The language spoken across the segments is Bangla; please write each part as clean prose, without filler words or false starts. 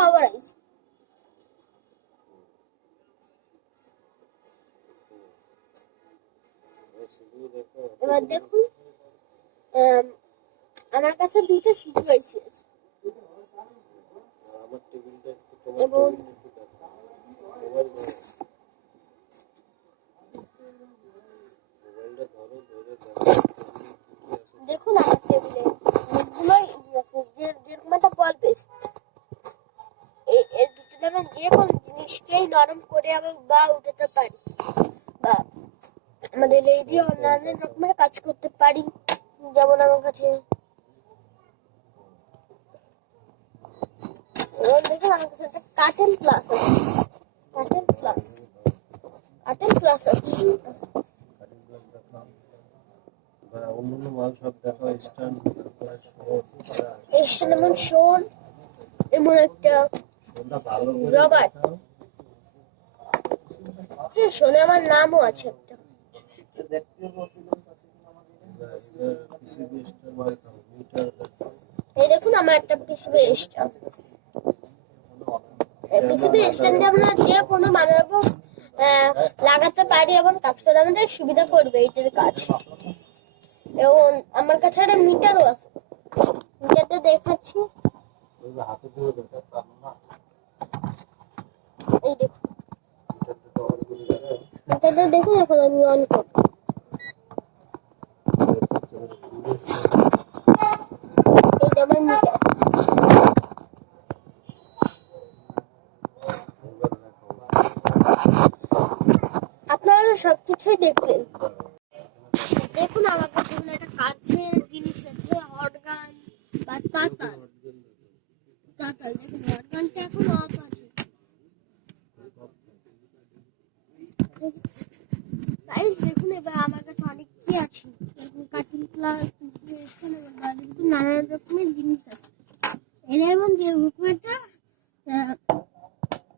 পাওয়ারাইজ। এবার দেখুন আমার কাছে দুটো সিপিইউ আছে এবং দেখুন আমার টেবিলে অনেকগুলো আছে, যেরকম একটা বল পেস্ট। এর ভিতরে আমরা যে কোনো জিনিসকেই নরম করে আমি বা উঠাতে পারি, বা আমাদের রেডিও নানান রকমের কাজ করতে পারি। যেমন আমার কাছে দেখুন আমার কাছে একটা কার্টেন প্লাস আছে, কার্টেন প্লাস আছে। অন্যান্য মাল সব দেখো স্ট্যান্ড এমন শোন, এমন একটা রবার্ট, শোনে আমার নামও আছে একটা। এই দেখুন আমার একটা পিসিবি স্ট্যান্ড। পিসিবি স্ট্যান্ডে আমরা যে কোনো মানের উপর লাগাতে পারি এবং কাজ করে আমাদের সুবিধা করবে এইটার কাজ। এবং আমার কাছে একটা মিটারও আছে, মিটারটা দেখাচ্ছি। এই দেখুন মিটারটা দেখুন, এখন আমি অন করব। এইটা আমার মিটার। আপনারা সবকিছুই দেখলেন। দেখুন আমার কাছে একটা কাছের জিনিস আছে, হটগান বা তাতাল। দেখুন হটগানটা এখন অফ আছে। গাইস দেখুন এবার আমার কাছে অনেক কি আছে, কার্টুন ক্লাস, নানান রকমের জিনিস আছে। এর এমন যে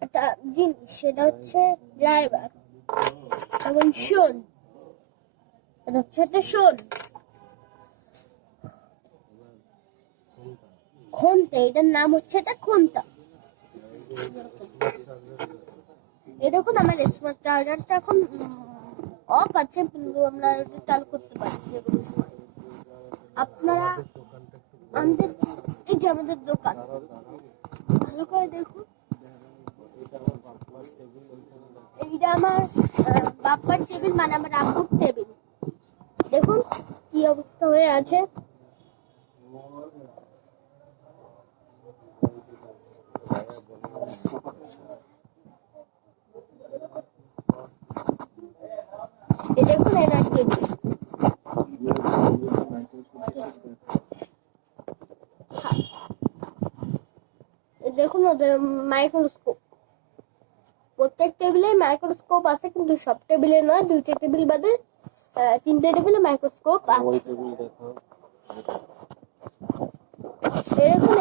একটা জিনিস, সেটা হচ্ছে ড্রাইভার এবং শোন। এটা হচ্ছে একটা শোন, খন্তা, এটার নাম হচ্ছে এটা খন্তা। এরকম আমার স্মার্ট চার্জারটা এখন অফ আছে, কিন্তু আমরা চালু করতে পারি যে কোনো সময়। আপনারা আমাদের এই যে আমাদের দোকান ভালো করে দেখুন। এইটা আমার বাপ্পার টেবিল, মানে আমার আব্বুর টেবিল। দেখুন কি অবস্থা হয়ে আছে। দেখুন এনার টেবিল। দেখুন ওদের মাইক্রোস্কোপ, প্রত্যেক টেবিলে মাইক্রোস্কোপ আছে, কিন্তু সব টেবিলে নয়, দুইটা টেবিল বাদে তিনটে টেবিলে মাইক্রোস্কোপ আছে। দেখুন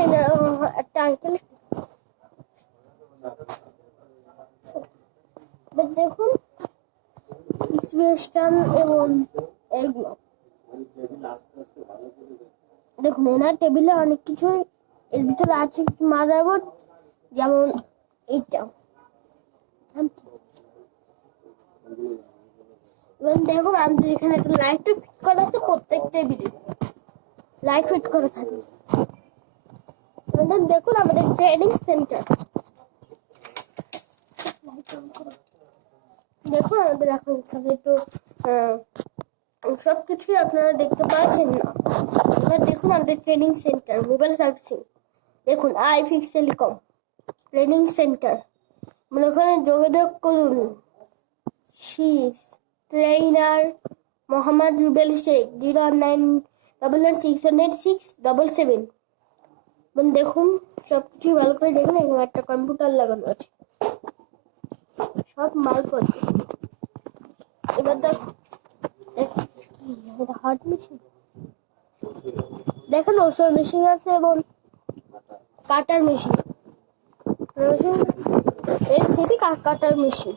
একটা আঙ্কেল, দেখুন স্পেশাল এবং এগুলো দেখুন এনার টেবিলে অনেক কিছু এর ভিতরে আছে। মাদারবোর্ড, যেমন এইটা। এবং দেখুন আমাদের এখানে একটা লাইট ফিট করা আছে, প্রত্যেক টেবিলে লাইট ফিট করা থাকে। দেখুন আমাদের ট্রেনিং সেন্টার, দেখুন আমাদের এখন একটু সবকিছুই আপনারা দেখতে পাচ্ছেন না। এবার দেখুন আমাদের ট্রেনিং সেন্টার, মোবাইল সার্ভিসিং। দেখুন আইফিক্স টেলিকম ট্রেনিং সেন্টার, মানে ওখানে যোগাযোগ করুন ট্রেইনার মোহাম্মদ রুবেল শেখ 09191618677। দেখুন সবকিছু ভালো করে দেখুন। এখানে একটা কম্পিউটার লাগানো আছে, সব মাল করছে। এবার হার্ড মেশিন, দেখেন ওষুধ মেশিন আছে এবং কাটার মেশিন, এই সিটি কাটার মেশিন।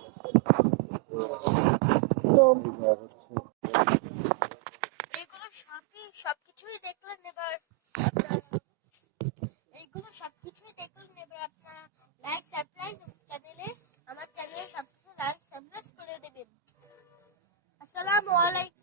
তো এইগুলো সবকিছুই দেখলেন। এবার এইগুলো সবকিছুই দেখলেন। এবার আপনারা লাইক সাবস্ক্রাইব চ্যানেলে, আমার চ্যানেলে সবকিছু লাইক সাবস্ক্রাইব করে দেবেন। আসসালামু আলাইকুম।